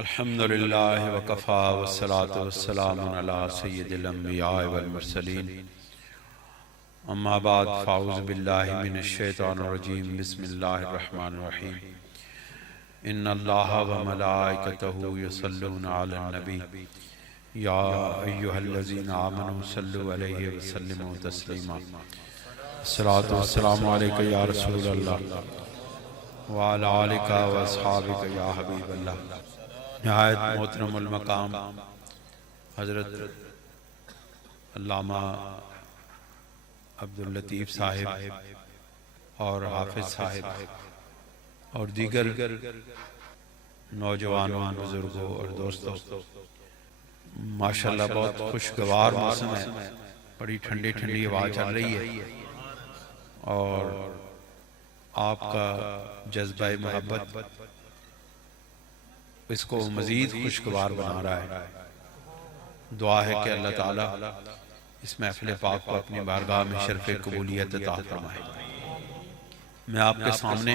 अल्हम्दुलिल्लाह वकफ़ा वस्सलातु वस्सलामु अला सय्यिदिल अंबिया वल मुरसलीन अम्मा बाद फ़ाऊज़ु बिल्लाहि मिनश शैतानिर रजीम बिस्मिल्लाहिर रहमानिर रहीम इन्नल्लाहा व मलाइकतहु युसल्लूना अलन नबी या अय्युहल्लज़ीना आमनू सल्लु अलैहि व सल्लिमू तस्लीमा अस्सलातु वस्सलामु अलैका या रसूलल्लाह व अला आलिका व अस्हाबिका या हबीबल्लाह। निहायत मोहतरमुल मकाम हज़रत अल्लामा अब्दुल लतीफ़ साहिब और हाफिज साहिब और दीगर नौजवानों, बुजुर्गों और दोस्तों, माशाल्लाह बहुत खुशगवार मौसम है। बड़ी ठंडी ठंडी हवा चल रही है और आपका जज्बा मोहब्बत इसको मज़ीद खुशगवार बना रहा है। दुआ है कि अल्लाह ताला इस महफ़िल पाक को अपनी बारगाह में शर्फ़ कबूलियत अता फरमाए। मैं आपके सामने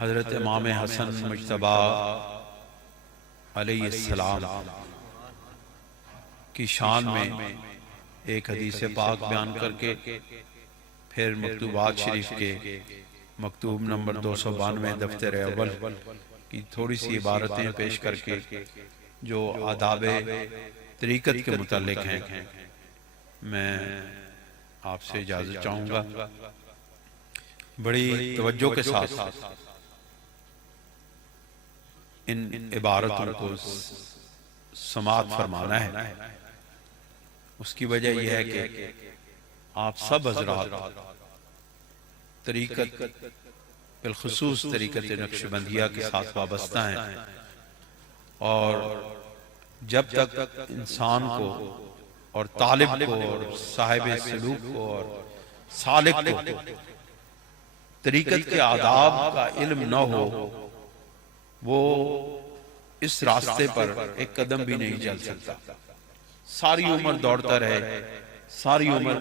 हज़रत इमाम हसन मुज्तबा अलैहिस्सलाम की शान में एक हदीस पाक बयान करके फिर मकतूबात शरीफ के मकतूब नंबर 292 दफ्तर अव्वल की थोड़ी सी इबारतें पेश करके जो आदाब तरीक़त के मुतालिक हैं, मैं आपसे इजाज़त चाहूँगा। बड़ी तवज्जो के साथ इन इबारतों को समाअत फरमाना है। उसकी वजह यह है कि आप सब हज़रात तरीक़त बिलखुसूस तरीक़त नक्शबंदिया के साथ वाबस्ता हैं और जब तक इंसान को और तालिब को और साहिब सलूक को और सालिक को तरीक़त के आदाब का इल्म न हो, वो इस रास्ते पर एक कदम भी नहीं चल सकता। सारी उम्र दौड़ता रहे, सारी उम्र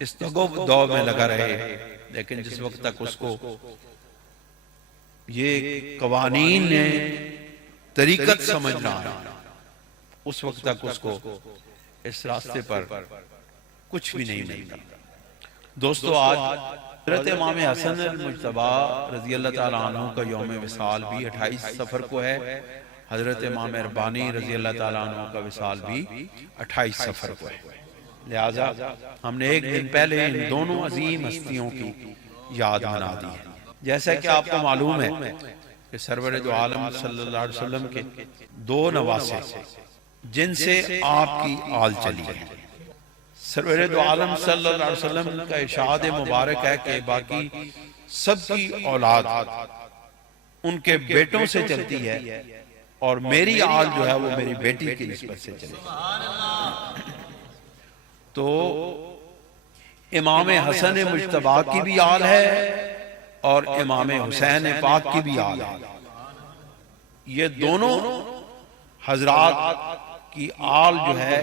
इस दौड़ में लगा रहे, लेकिन जिस वक्त तक उसको ये कवानीन ने तरीक़त समझना है, उस वक्त तक उसको इस रास्ते पर कुछ भी नहीं मिलता। दोस्तों, आज हज़रत इमाम हसन मुज्तबा रज़ी अल्लाह ताला अन्हु का यौम विसाल भी 28 सफ़र को है। हज़रत इमाम अरबानी रज़ी अल्लाह ताला अन्हु का विसाल भी 28 सफ़र को है। लिहाजा हमने एक दिन पहले इन दोनों अजीम हस्तियों की याद मना दी है। जैसा कि आपको मालूम है कि सरवर दो आलम सल्लल्लाहु अलैहि वसल्लम के दो नवासे जिनसे आपकी आल चली है। सरवर दो आलम सल्लल्लाहु अलैहि वसल्लम का इरशाद मुबारक है कि बाकी सबकी औलाद उनके बेटों से चलती है और मेरी आल जो है वो मेरी बेटी की निस्बत से चलती है। तो इमाम हसन मुज्तबा की भी आल है और इमाम हुसैन पाक की भी आल है। ये दोनों हजरात की आल जो है,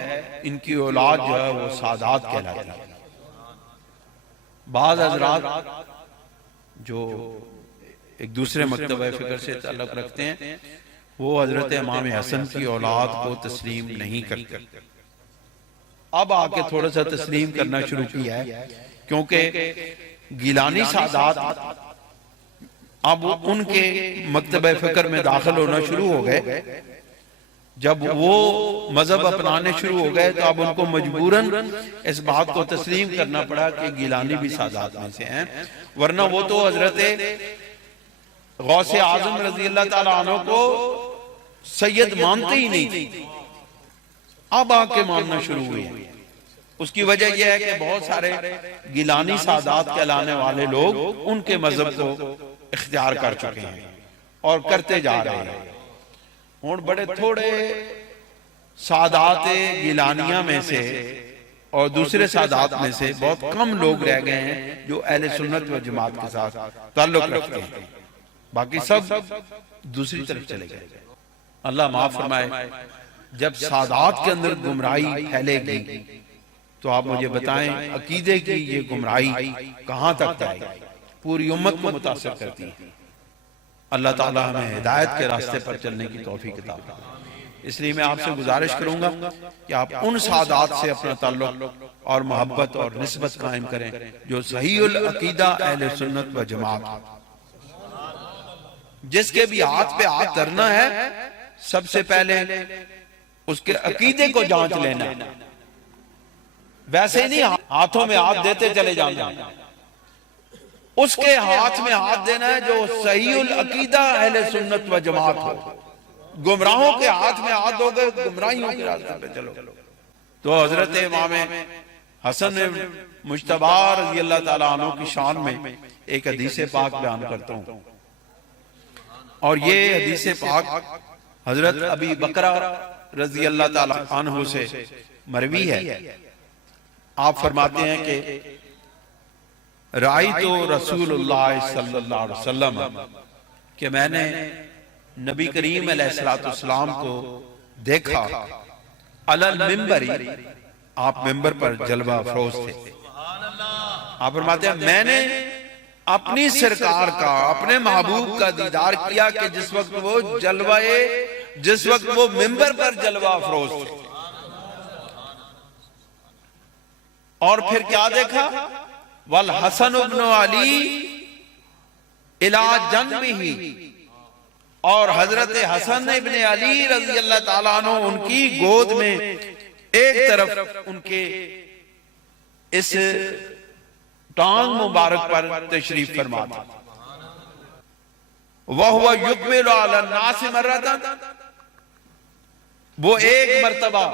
इनकी औलाद जो है वो सादात कहलाती है। बाद हजरात जो एक दूसरे मकतबा फिक्र से ताल्लुक रखते हैं, वो हजरत इमाम हसन की औलाद को तस्लीम नहीं करते। अब आके थोड़ा सा तस्लीम करना शुरू किया है, क्योंकि गिलानी सादात अब उनके मकतबा फिक्र में दाखिल होना शुरू हो गए। जब वो मजहब अपनाने शुरू हो गए तो अब उनको मजबूरन इस बात को तस्लीम करना पड़ा कि गिलानी भी सादात में से हैं, वरना वो तो हजरत गौसे आजम रजी अल्लाह ताला अन्हु को सैयद मानते ही नहीं थे। अब आके मानना शुरू हुए। उसकी वजह यह है कि बहुत सारे गिलानी सादात कहलाने वाले लोग उनके मजहब को इख्तियार कर चुके हैं और करते जा रहे हैं। और बड़े थोड़े सादात गिलानिया में से और दूसरे सादात में से बहुत कम लोग रह गए हैं जो अहले सुन्नत व जमात के साथ ताल्लुक रखते हैं। बाकी सब दूसरी तरफ चले गए। अल्लाह माफ फरमाए। जब सादात के अंदर गुमराही फैलेगी तो आप मुझे बताएं, अकीदे की ये गुमराही कहां तक जाएगी? पूरी उम्मत को मुतासिर करती है। अल्लाह ताला हमें हिदायत के रास्ते पर चलने की तौफीक अता फरमाए। इसलिए मैं आपसे गुजारिश करूंगा कि आप उन सादात से अपना ताल्लुक और मोहब्बत और निस्बत कायम करें जो सहीउल अकीदा अहले सुन्नत व जमात, जिसके भी हाथ पे हाथ धरना है सबसे पहले उसके अकीदे को जांच लेना, वैसे ही नहीं हाथों में हाथ देते चले जाना, उसके हाथ में हाथ देना है जो सहीउल अकीदा अहले सुन्नत व जमात हो। गुमराहों के हाथ में हाथ हो गए, गुमराहियों के रास्ते पे चलो। तो हजरत इमाम हसन मुज्तबा रज़ी अल्लाह ताला अन्हु की शान में एक हदीस पाक बयान करता हूं, और ये हदीस पाक हजरत अबी बकरा रज़ी अल्लाह ताला अन्हु से मरवी है। आप फरमाते हैं कि राई तो रसूलुल्लाह सल्लल्लाहु अलैहि वसल्लम, कि मैंने नबी करीम अलैहिस्सलाम को देखा, अलल मिंबरी, आप मिंबर पर जलवा अफरोज थे। आप फरमाते हैं मैंने अपनी सरकार का, अपने महबूब का दीदार किया कि जिस वक्त वो जलवाए, जिस वक्त वो मिंबर पर जलवा अफरोज थे। और फिर क्या देखा, वल हसन इब्न अली इला जन्बिही, और हजरत हसन इब्न अली रजी अल्लाह ताला अन्हु उनकी गोद में एक तरफ उनके इस टांग मुबारक पर तशरीफ फरमा था। वह हुआ युकबिलु अला नास मर्रतन, वो एक मर्तबा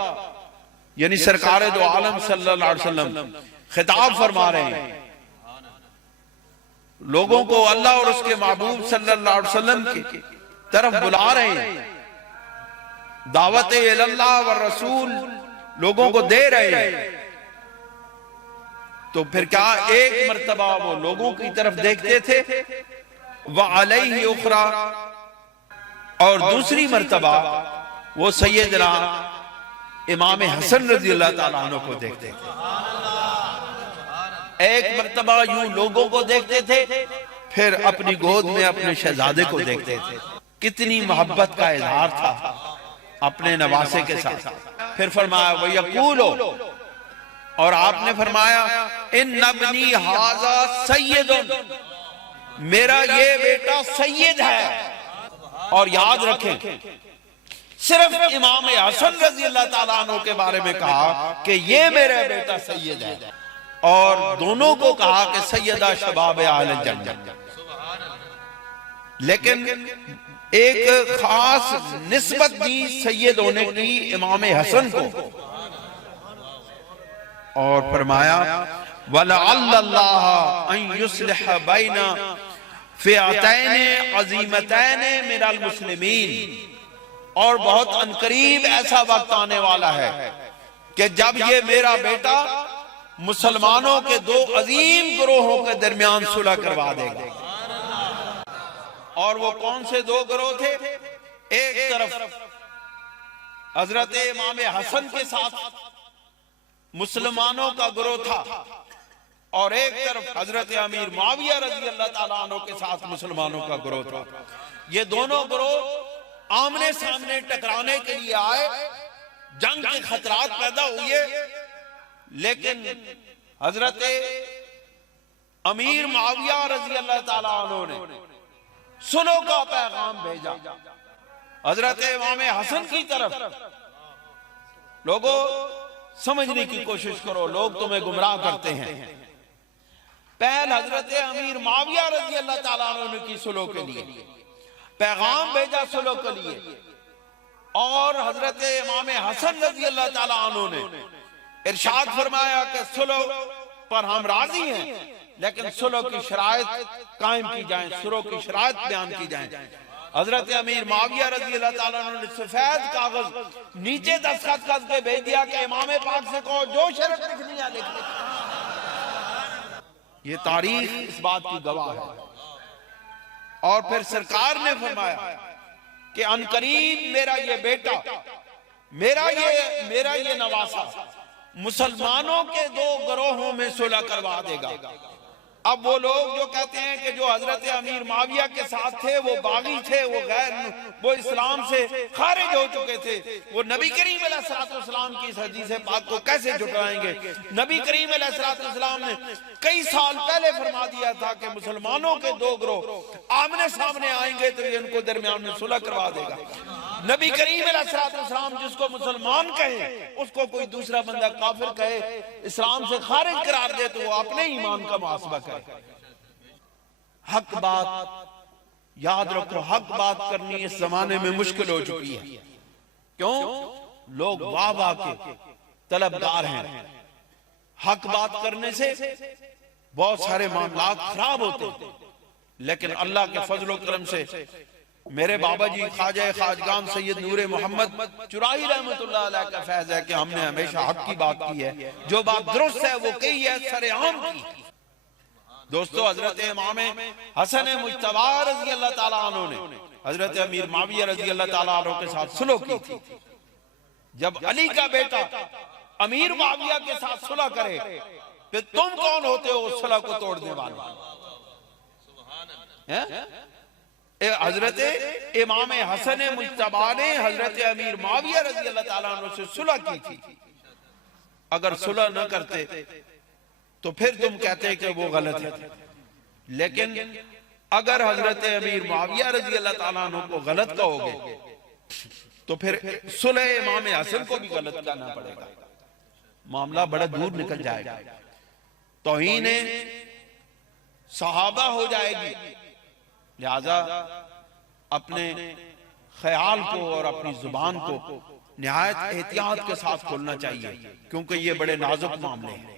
यानी सरकार दो आलम सल्लल्लाहु अलैहि वसल्लम खिताब फरमा रहे हैं, लोगों को अल्लाह और उसके महबूब सल्लल्लाहु अलैहि वसल्लम की तरफ बुला रहे हैं, दावत इल्लाह व रसूल लोगों को दे रहे हैं। तो फिर क्या एक मर्तबा वो लोगों की तरफ देखते थे, व अलैहि उखरा, और दूसरी मर्तबा वो सैयदना इमाम हसन रजी अल्लाह ताला अन्हु को देखते थे। एक मर्तबा यूं लोगों को देखते थे, फिर अपनी गोद में अपने शहजादे को देखते थे। कितनी मोहब्बत का इजहार था अपने नवासे के साथ। फिर फरमाया वो यकूलो, और आपने फरमाया इन नबनी हाजा सैयदुन, मेरा ये बेटा सैयद है। और याद रखें सिर्फ इमाम हसन रजी अल्लाह ताला अन्हु के बारे में कहा कि ये मेरा बेटा सैयद है, और दोनों को कहा कि सैयदा शबाब आले जन्नत। लेकिन एक खास निस्बत दी सैयद होने की इमाम हसन को, और फरमाया वलअल्लाह अन युस्लिह बैना फिअतैन अज़ीमतैन मिनल मुस्लिमीन, और बहुत अनकरीब ऐसा वक्त आने वाला है कि जब ये मेरा बेटा मुसलमानों के दो अजीम ग्रोहों के दरमियान सुलह करवा देगा। और वो कौन से दो ग्रोह थे, एक तरफ हजरत इमाम हसन के साथ मुसलमानों का ग्रोह था, और एक तरफ हजरत अमीर मुआविया रजी अल्लाह ताला अन्हु के साथ मुसलमानों का ग्रोह था। ये दोनों ग्रोह आमने सामने टकराने के लिए आए, जंग के खतरात पैदा हुए, लेकिन हजरत अमीर मुआविया रजी अल्लाह ताला अन्हु ने सुनो का पैगाम भेजा हजरत इमाम हसन की तरफ। लोगों समझने की कोशिश करो, लोग तुम्हें गुमराह करते हैं। पहल हजरत अमीर मुआविया रजी अल्लाह ताला अन्हु की सुलह के लिए पैगाम भेजा, सुलह के लिए, और हजरत इमाम हसन रजी अल्लाह ताला अन्हु ने इरशाद फरमाया कि सुलह पर हम राजी हैं, लेकिन सुलह की शराइत कायम की जाए, सुलह की शराइत बयान की जाए। हजरत अमीर मुआविया रजी अल्लाह ताला अन्हु ने सफेद कागज नीचे दस्तखत करके भेज दिया कि इमाम पाक से कहो जो शर्त लिखनी है लिख ले। ये तारीख इस बात की गवाह है। और फिर सरकार ने फरमाया कि अनकरीब मेरा ये बेटा, मेरा ये नवासा मुसलमानों के दो ग्रोहों में सुलह करवा देगा। अब वो लोग जो कहते हैं कि जो हजरत अमीर माविया के साथ थे वो बागी थे, वो इस्लाम से खारिज हो चुके थे, वो नबी करीम अलैहिस्सलाम की इस हदीस पाक को कैसे झुटलाएंगे? नबी करीम अलैहिस्सलाम ने कई साल पहले फरमा दिया था कि मुसलमानों के दो ग्रोह आमने सामने आएंगे तो ये उनको दरमियान में सुलह करवा देगा। नबी करीम अलैहिस्सलाम जिसको मुसलमान कहे उसको कोई दूसरा बंदा काफिर कहे, इस्लाम से खारिज करार दे तो वो अपने ईमान का मुहासबा करे। हक बात याद रखो, हक बात करनी इस जमाने में मुश्किल हो चुकी है। क्यों? लोग वाह वाह के तलबगार हैं। हक बात करने से बहुत सारे मामला खराब होते हैं, लेकिन अल्लाह के फजल करम से मेरे बाबा जी ख्वाजा खाजगान सैयद नूरे मोहम्मद चुराही रहमतुल्लाह अलैह का फैज है कि हमने हमेशा हक की बात की है, जो बात दुरुस्त है वो कही है, सरेआम की। दोस्तों, हजरत इमाम हसन मुज्तबा रजी अल्लाह ताला अन्हु ने हजरत अमीर माविया रजी अल्लाह ताला अन्हु के साथ सुलह की थी। जब अली का बेटा अमीर माविया के साथ सुलह करे फिर तुम कौन होते हो उस सुलह को तोड़ने वाले? हजरत इमाम हसन मुज्तबा ने हजरत अमीर माविया रजी अल्लाह ताला अन्हु से सुलह की थी। अगर सुलह न करते तो फिर तुम कहते कि वो गलत है, लेकिन अगर हजरत अमीर माविया रजी अल्लाह ताला अन्हु को गलत कहोगे तो फिर सुलह इमाम हसन को भी गलत कहना पड़ेगा, मामला बड़ा दूर निकल जाएगा, तौहीन सहाबा हो जाएगी। लिहाजा अपने ख्याल को और अपनी जुबान को निहायत एहतियात के साथ खोलना चाहिए, क्योंकि ये बड़े नाजुक मामले हैं।